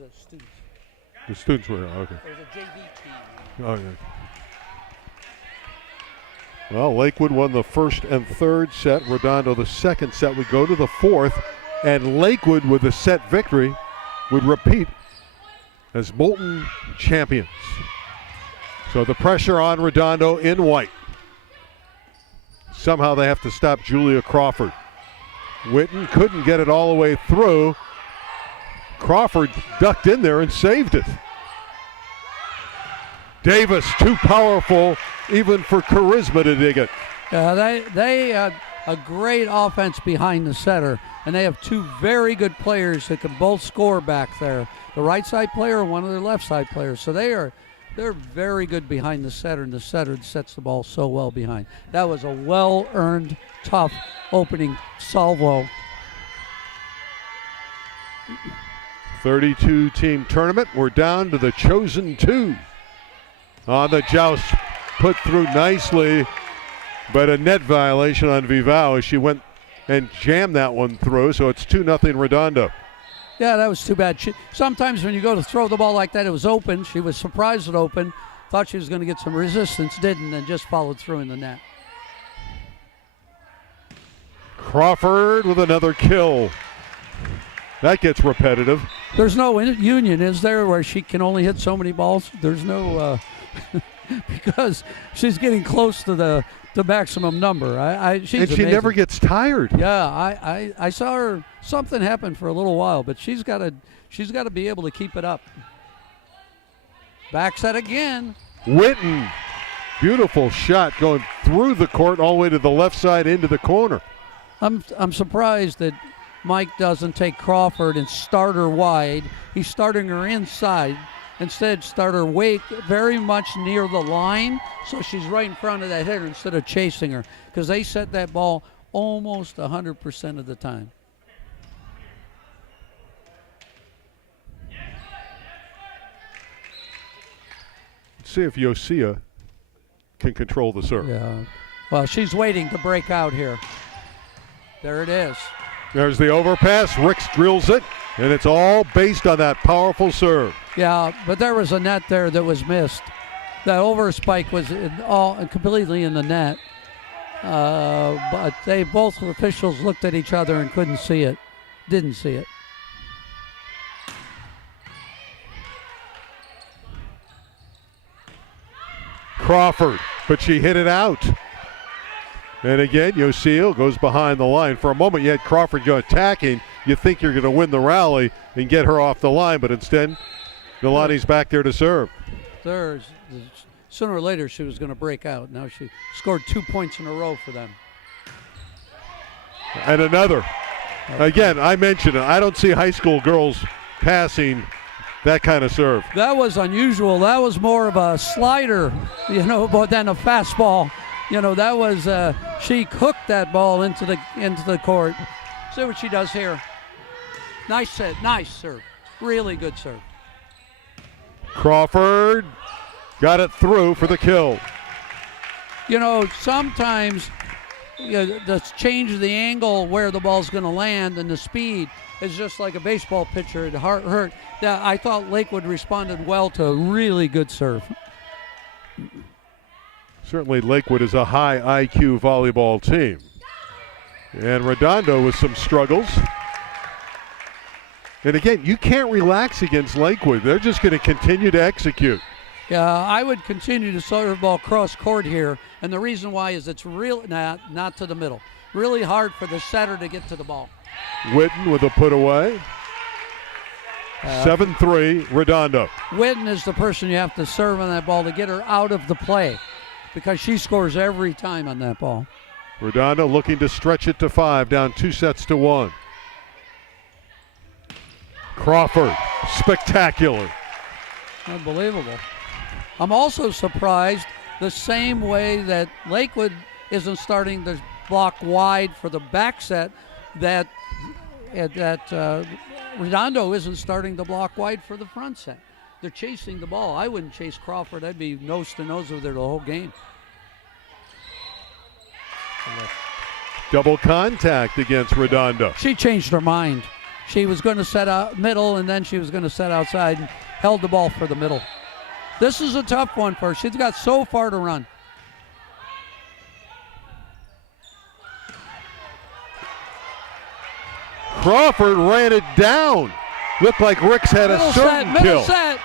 the students. The students were okay. It was a JV team. Oh, yeah. Well, Lakewood won the first and third set. Redondo the second set. We go to the fourth, and Lakewood with a set victory would repeat as Molten champions. So the pressure on Redondo in white. Somehow they have to stop Julia Crawford. Witten couldn't get it all the way through. Crawford ducked in there and saved it. Davis, too powerful even for charisma to dig it. Yeah, they a great offense behind the setter, and they have two very good players that can both score back there. The right side player and one of their left side players. So they're very good behind the setter, and the setter sets the ball so well behind. That was a well-earned, tough opening salvo. 32-team tournament. We're down to the chosen two. On the joust, put through nicely, but a net violation on Vivao as she went and jammed that one through, so it's 2-0 Redondo. Yeah, that was too bad. Sometimes when you go to throw the ball like that, it was open. She was surprised it opened, thought she was going to get some resistance, didn't, and just followed through in the net. Crawford with another kill. That gets repetitive. There's no union, is there, where she can only hit so many balls? There's no, because she's getting close to the maximum number. She's and she amazing. never gets tired. Yeah, I saw her. Something happened for a little while, but she's got to be able to keep it up. Back set again. Witten, beautiful shot going through the court all the way to the left side into the corner. I'm surprised that Mike doesn't take Crawford and start her wide. He's starting her inside. Instead, start her very much near the line, so she's right in front of that hitter instead of chasing her, because they set that ball almost 100% of the time. Let's see if Yosia can control the serve. Yeah. Well, she's waiting to break out here. There it is. There's the overpass. Ricks drills it, and it's all based on that powerful serve. Yeah, but there was a net there that was missed. That over spike was all completely in the net. But both officials looked at each other and couldn't see it. Didn't see it. Crawford, but she hit it out. And again, Yosil goes behind the line. For a moment, you had Crawford go attacking. You think you're going to win the rally and get her off the line, but instead, Nolani's back there to serve. Sooner or later, she was going to break out. Now she scored 2 points in a row for them. And another. Again, I mentioned it. I don't see high school girls passing that kind of serve. That was unusual. That was more of a slider, than a fastball. That was she hooked that ball into the court. See what she does here. Nice set, nice serve, really good serve. Crawford got it through for the kill. Sometimes the change of the angle where the ball's going to land and the speed is just like a baseball pitcher. It hurt. I thought Lakewood responded well to a really good serve. Certainly Lakewood is a high IQ volleyball team. And Redondo with some struggles. And again, you can't relax against Lakewood. They're just going to continue to execute. Yeah, I would continue to serve the ball cross court here. And the reason why is it's real not to the middle. Really hard for the setter to get to the ball. Witten with a put away. 7-3 Redondo. Witten is the person you have to serve on that ball to get her out of the play, because she scores every time on that ball. Redondo looking to stretch it to 5, down 2-1. Crawford, spectacular. Unbelievable. I'm also surprised the same way that Lakewood isn't starting the block wide for the back set, that Redondo isn't starting the block wide for the front set. They're chasing the ball. I wouldn't chase Crawford. I'd be nose to nose with her the whole game. Double contact against Redondo. She changed her mind. She was going to set out middle, and then she was going to set outside and held the ball for the middle. This is a tough one for her. She's got so far to run. Crawford ran it down. Looked like Ricks had a certain kill. Set.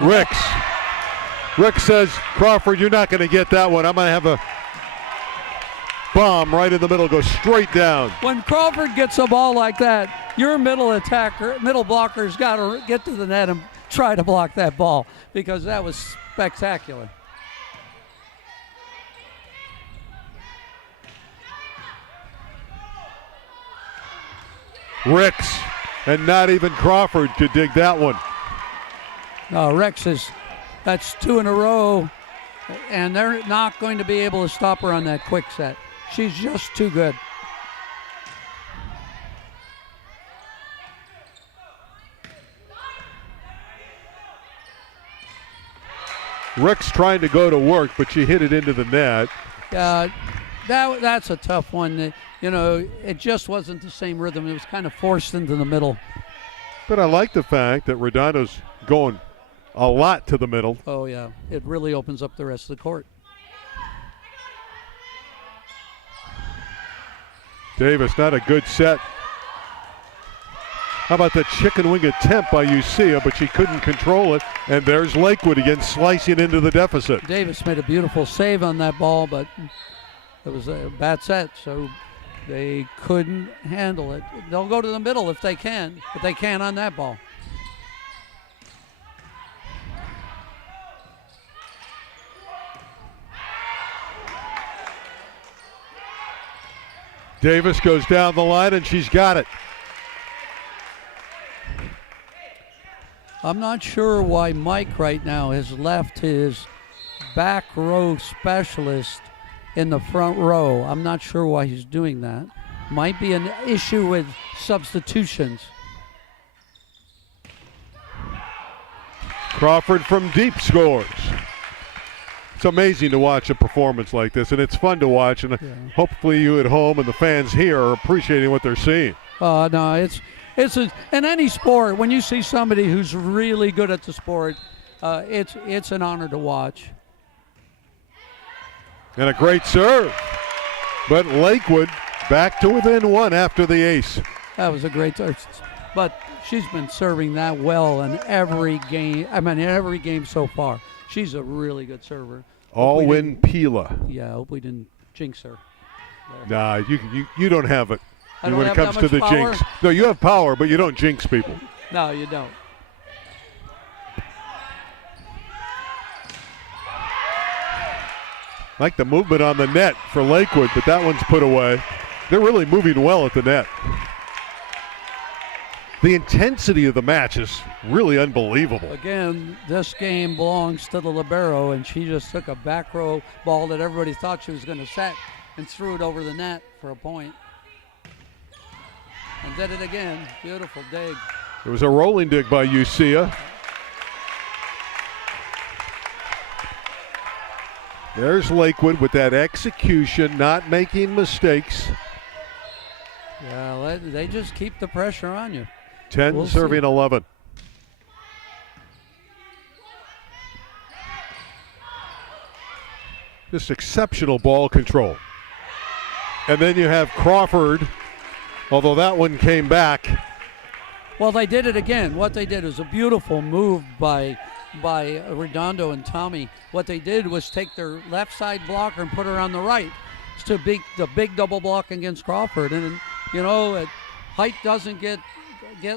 Ricks says, Crawford, you're not going to get that one. I'm going to have a bomb right in the middle, go straight down. When Crawford gets a ball like that, your middle blocker's got to get to the net and try to block that ball, because that was spectacular. Ricks, and not even Crawford could dig that one. No, that's 2 in a row, and they're not going to be able to stop her on that quick set. She's just too good. Ricks trying to go to work, but she hit it into the net. That's a tough one. It just wasn't the same rhythm. It was kind of forced into the middle. But I like the fact that Redondo's going a lot to the middle. Oh, yeah. It really opens up the rest of the court. Davis, not a good set. How about the chicken wing attempt by Ucia, but she couldn't control it. And there's Lakewood again slicing into the deficit. Davis made a beautiful save on that ball, but it was a bad set, so they couldn't handle it. They'll go to the middle if they can, but they can't on that ball. Davis goes down the line, and she's got it. I'm not sure why Mike right now has left his back row specialist in the front row. I'm not sure why he's doing that. Might be an issue with substitutions. Crawford from deep scores. It's amazing to watch a performance like this, and it's fun to watch, and hopefully you at home and the fans here are appreciating what they're seeing. No, in any sport, when you see somebody who's really good at the sport, it's an honor to watch. And a great serve. But Lakewood back to within 1 after the ace. That was a great serve. But she's been serving that well in every game so far. She's a really good server. All-win Pila. Yeah, I hope we didn't jinx her. Nah, you don't have it when it comes to the power. jinx. No, you have power, but you don't jinx people. No, you don't. Like the movement on the net for Lakewood, but that one's put away. They're really moving well at the net. The intensity of the match is really unbelievable. Again, this game belongs to the libero, and she just took a back row ball that everybody thought she was going to set and threw it over the net for a point. And did it again. Beautiful dig. It was a rolling dig by Ucia. There's Lakewood with that execution, not making mistakes. Yeah, they just keep the pressure on you. 10 serving 11. Just exceptional ball control. And then you have Crawford, although that one came back. Well, they did it again. What they did was a beautiful move by Redondo and Tommy. What they did was take their left side blocker and put her on the right. It's the big double block against Crawford. And, height doesn't get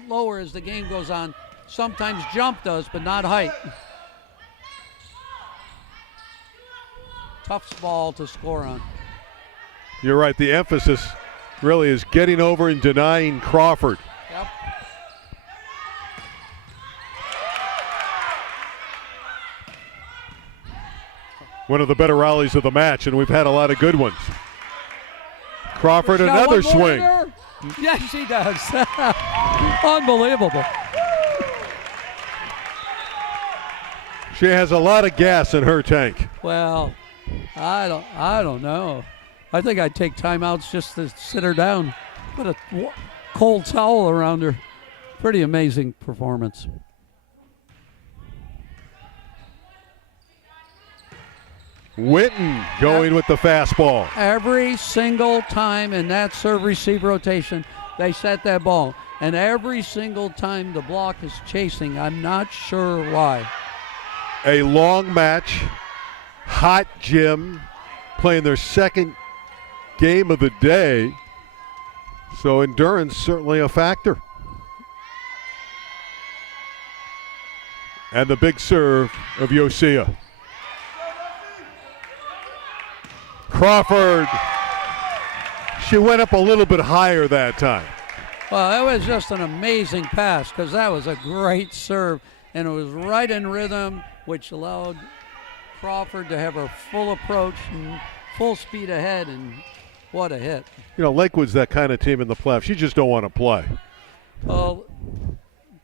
lower as the game goes on. Sometimes jump does, but not height. Tough ball to score on. You're right. The emphasis really is getting over and denying Crawford. Yep. One of the better rallies of the match, and we've had a lot of good ones. Crawford, another swing. Yes, she does. Unbelievable. She has a lot of gas in her tank. Well, I don't know. I think I'd take timeouts just to sit her down, put a cold towel around her. pretty amazing performance. Witten going with the fastball. Every single time in that serve-receive rotation, they set that ball. And every single time the block is chasing, I'm not sure why. A long match. Hot gym playing their second game of the day. So endurance certainly a factor. And the big serve of Yosia. Crawford. She went up a little bit higher that time. Well, it was just an amazing pass because that was a great serve, and it was right in rhythm, which allowed Crawford to have her full approach and full speed ahead, and what a hit. You know, Lakewood's that kind of team in the playoffs. You just don't want to play. Well,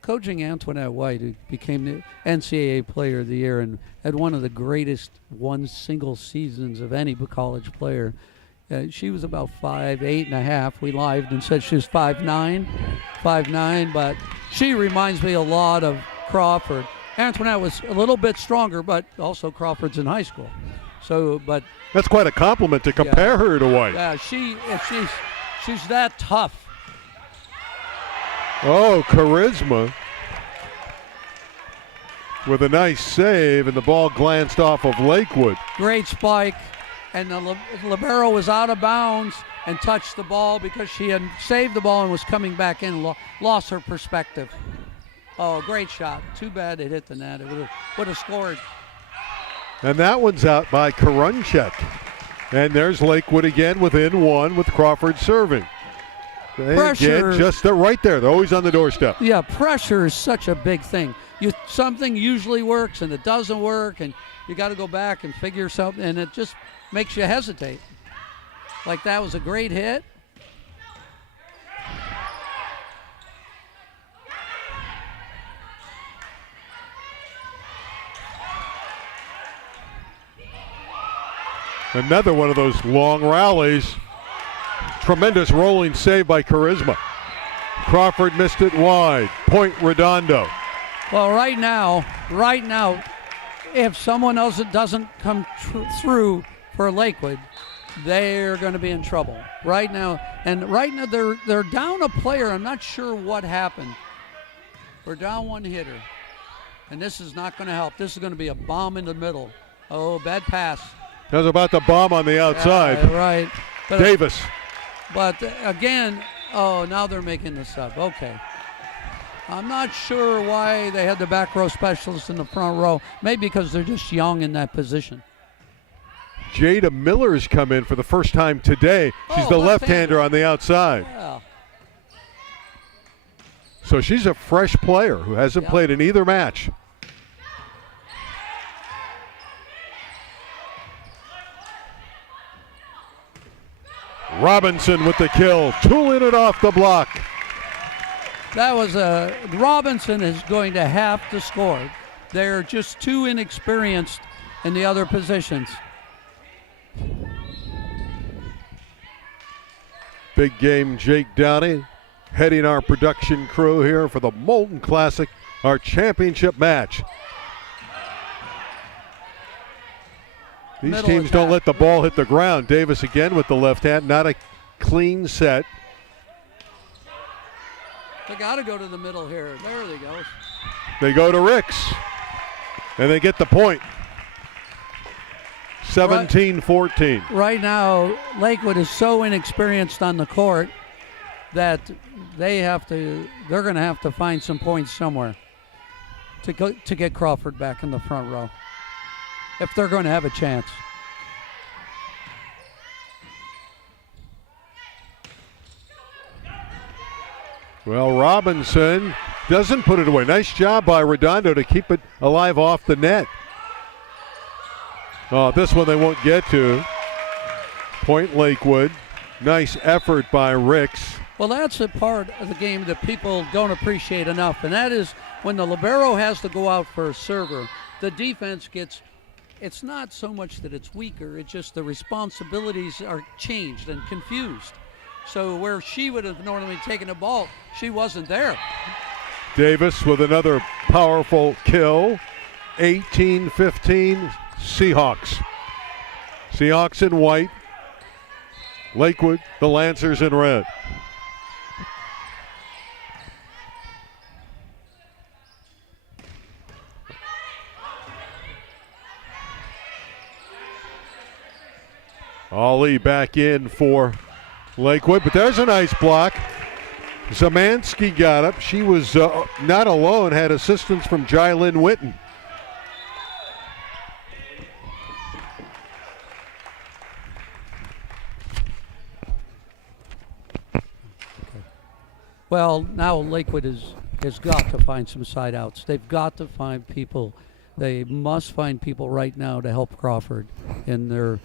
coaching Antoinette White, who became the NCAA Player of the Year and had one of the greatest single seasons of any college player. She was about 5'8.5". We lived and said she was 5'9", but she reminds me a lot of Crawford. Antoinette was a little bit stronger, but also Crawford's in high school. So, but that's quite a compliment to compare her to White. Yeah, she's that tough. Oh, Charisma with a nice save, and the ball glanced off of Lakewood. Great spike. And the libero was out of bounds and touched the ball because she had saved the ball and was coming back in and lost her perspective. Oh, great shot. Too bad it hit the net. It would have scored. And that one's out by Karunchek. And there's Lakewood again within one with Crawford serving. Pressure. Again, just right there. They're always on the doorstep. Yeah, pressure is such a big thing. Something usually works and it doesn't work, and you got to go back and figure something, and it just makes you hesitate. Like that was a great hit. Another one of those long rallies. Tremendous rolling save by Charisma. Crawford missed it wide. Point Redondo. Well, right now, if someone else doesn't come through for Lakewood, they're going to be in trouble right now. And right now they're down a player. I'm not sure what happened. We're down one hitter, and this is not going to help. This is going to be a bomb in the middle. Oh, bad pass. That was about the bomb on the outside. Yeah, right. But, Davis. But again, now they're making the sub. Okay. I'm not sure why they had the back row specialist in the front row. Maybe because they're just young in that position. Jada Miller's come in for the first time today. She's the left-hander on the outside. Yeah. So she's a fresh player who hasn't played in either match. Robinson with the kill, tooling it off the block. That was Robinson is going to have to score. They're just too inexperienced in the other positions. Big game Jake Downey heading our production crew here for the Molten Classic, our championship match. These Middle teams attack. don't let the ball hit the ground. Davis again with the left hand, not a clean set. They got to go to the middle here. There they go. They go to Ricks, and they get the point. 17-14. Right now, Lakewood is so inexperienced on the court that they're going to have to find some points somewhere to get Crawford back in the front row if they're going to have a chance. Well, Robinson doesn't put it away. Nice job by Redondo to keep it alive off the net. Oh, this one they won't get to. Point Lakewood. Nice effort by Ricks. Well, that's a part of the game that people don't appreciate enough, and that is when the libero has to go out for a server, the defense gets, it's not so much that it's weaker, it's just the responsibilities are changed and confused. So where she would have normally taken the ball, she wasn't there. Davis with another powerful kill. 18-15 Seahawks. Seahawks in white. Lakewood, the Lancers in red. Ali back in for Lakewood, but there's a nice block. Zamansky got up. She was not alone, had assistance from Jylyn Witten. Well, now Lakewood has got to find some side outs. They've got to find people. They must find people right now to help Crawford in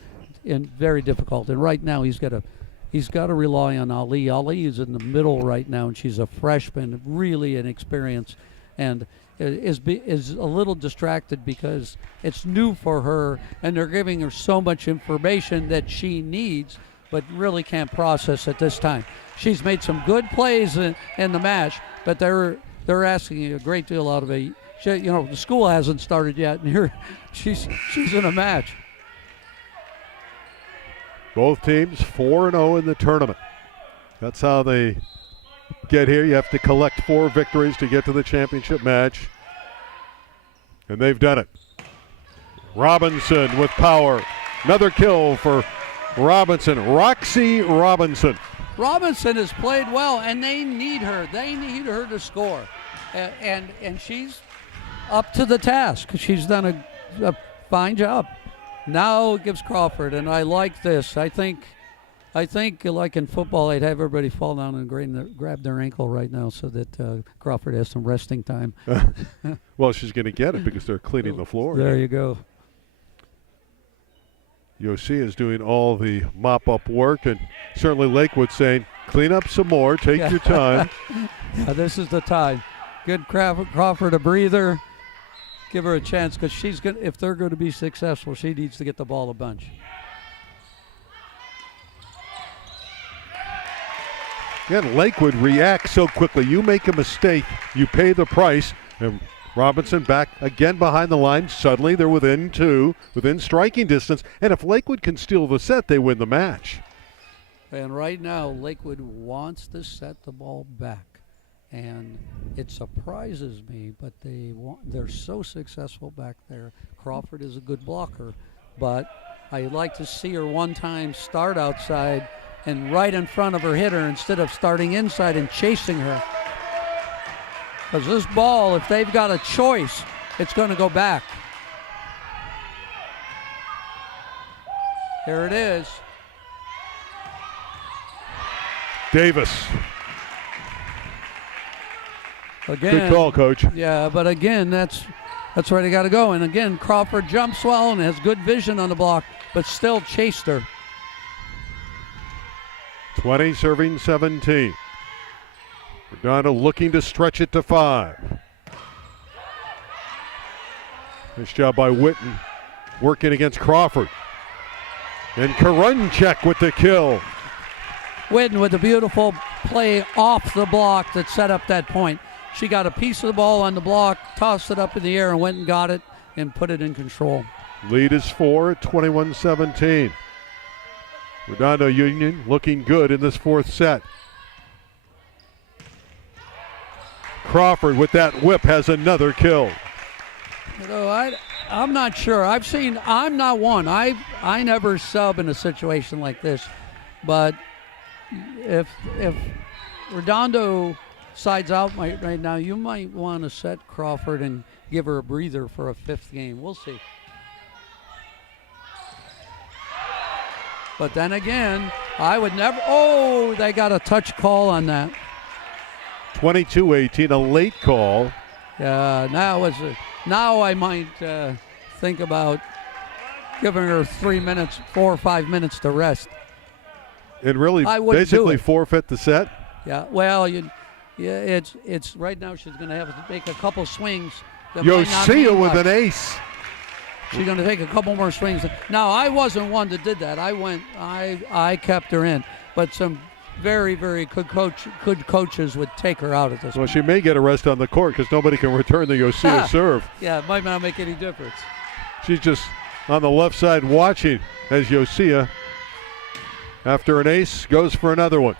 very difficult. And right now he's got to rely on Ali. Ali is in the middle right now, and she's a freshman, really inexperienced, and is a little distracted because it's new for her, and they're giving her so much information that she needs, but really can't process at this time. She's made some good plays in the match, but they're asking a great deal out of her. The school hasn't started yet, and here she's in a match. Both teams 4-0 in the tournament. That's how they get here. You have to collect 4 victories to get to the championship match. And they've done it. Robinson with power. Another kill for Robinson. Roxy Robinson. Robinson has played well, and they need her. They need her to score. And she's up to the task. She's done a fine job. Now it gives Crawford, and I like this. I think like in football, I'd have everybody fall down and grab their ankle right now so that Crawford has some resting time. Well, she's going to get it because they're cleaning the floor. There you go. Yossi is doing all the mop-up work, and certainly Lakewood saying, clean up some more, take your time. Yeah, this is the time. Give Crawford a breather. Give her a chance because if they're going to be successful, she needs to get the ball a bunch. Again, Lakewood reacts so quickly. You make a mistake, you pay the price. And Robinson back again behind the line. Suddenly they're within 2, within striking distance. And if Lakewood can steal the set, they win the match. And right now, Lakewood wants to set the ball back. And it surprises me, but they're so successful back there. Crawford is a good blocker, but I like to see her one time start outside and right in front of her hitter instead of starting inside and chasing her. Because this ball, if they've got a choice, it's going to go back. Here it is. Davis. Again, good call, Coach. Yeah, but again, that's where they got to go. And again, Crawford jumps well and has good vision on the block, but still chased her. 20 serving 17. Redondo looking to stretch it to 5. Nice job by Witten working against Crawford. And Karunchek with the kill. Witten with a beautiful play off the block that set up that point. She got a piece of the ball on the block, tossed it up in the air, and went and got it and put it in control. Lead is 4 at 21-17. Redondo Union looking good in this 4th set. Crawford with that whip has another kill. I'm not sure. I'm not one. I never sub in a situation like this. But if Redondo sides out right now, you might want to set Crawford and give her a breather for a 5th game. We'll see. But then again, I would never. Oh, they got a touch call on that. 22-18, a late call. Yeah, now I might think about giving her 4 or 5 minutes to rest. And really basically forfeit the set? Yeah, well, it's right now she's going to have to make a couple swings. Yosia with an ace. She's going to take a couple more swings. Now, I wasn't one that did that. I kept her in. But some very, very good coaches would take her out at this Well, point. she may get a rest on the court because nobody can return the Yosia serve. Yeah, it might not make any difference. She's just on the left side watching as Yosia, after an ace, goes for another one.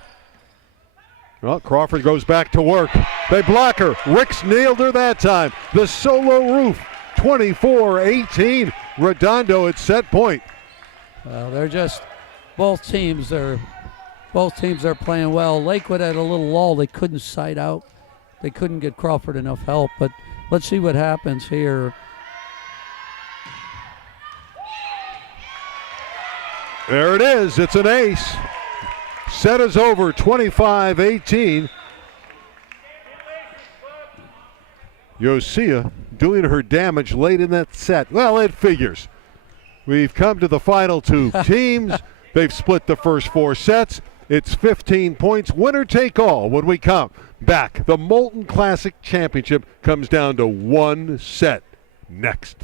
Well, Crawford goes back to work. They block her. Ricks nailed her that time. The solo roof, 24-18. Redondo at set point. Well, they're just both teams are playing well. Lakewood had a little lull. They couldn't side out. They couldn't get Crawford enough help. But let's see what happens here. There it is. It's an ace. Set is over, 25-18. Yosia doing her damage late in that set. Well, it figures. We've come to the final two teams. They've split the first 4 sets. It's 15 points, winner take all. When we come back, the Molten Classic Championship comes down to 1 set next.